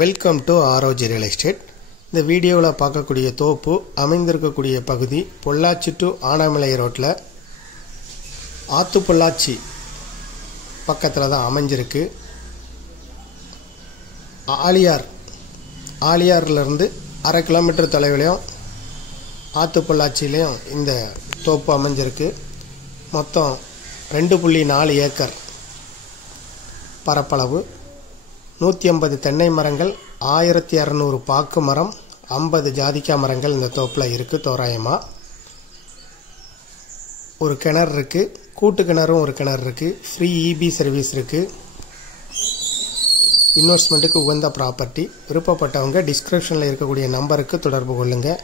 Welcome to ஆரோஜி real estate. இந்த வீடியோவில் பார்க்கக்கூடிய தோப்பு அமைந்திருக்கக்கூடிய பகுதி பொள்ளாச்சி டு ஆனாமலை ரோட்டில் ஆத்து பொள்ளாச்சி பக்கத்தில் தான் அமைஞ்சிருக்கு. ஆலியார்லேருந்து 1/2 கிலோமீட்டர் தொலைவிலையும் ஆத்து பொள்ளாச்சியிலையும் இந்த தோப்பு அமைஞ்சிருக்கு. மொத்தம் 2.4 ஏக்கர் பரப்பளவு, 150 தென்னை மரங்கள், 1200 பாக்கு மரம், 50 ஜாதிக்காய் மரங்கள் இந்த தோப்பில் இருக்குது. தோராயமாக ஒரு கிணறு இருக்குது, கூட்டு கிணறும் ஒரு கிணறு இருக்குது. ஃப்ரீ இபி சர்வீஸ் இருக்குது. இன்வெஸ்ட்மெண்ட்டுக்கு உகந்த ப்ராப்பர்ட்டி. விருப்பப்பட்டவங்க டிஸ்கிரிப்ஷனில் இருக்கக்கூடிய நம்பருக்கு தொடர்பு கொள்ளுங்கள்.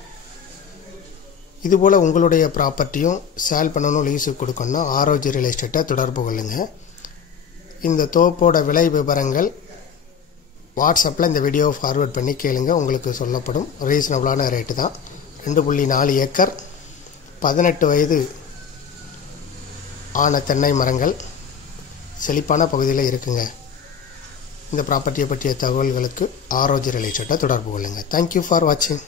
இதுபோல் உங்களுடைய ப்ராப்பர்ட்டியும் சேல் பண்ணணும், லீஸுக்கு கொடுக்கணும்னா ஆரோஜி ரியல் எஸ்டேட்டை தொடர்பு கொள்ளுங்கள். இந்த தோப்போட விலை விவரங்கள் வாட்ஸ்அப்பில் இந்த வீடியோவை ஃபார்வேர்ட் பண்ணி கேளுங்க, உங்களுக்கு சொல்லப்படும். ரீசனபிளான ரேட்டு தான். 2.4 ஏக்கர், 18 வயது ஆன தென்னை மரங்கள் செழிப்பான பகுதியில் இருக்குங்க. இந்த ப்ராப்பர்ட்டியை பற்றிய தகவல்களுக்கு ஆரோஜி ரியல் எஸ்டேட்டை தொடர்பு கொள்ளுங்கள். தேங்க்யூ ஃபார் வாட்சிங்.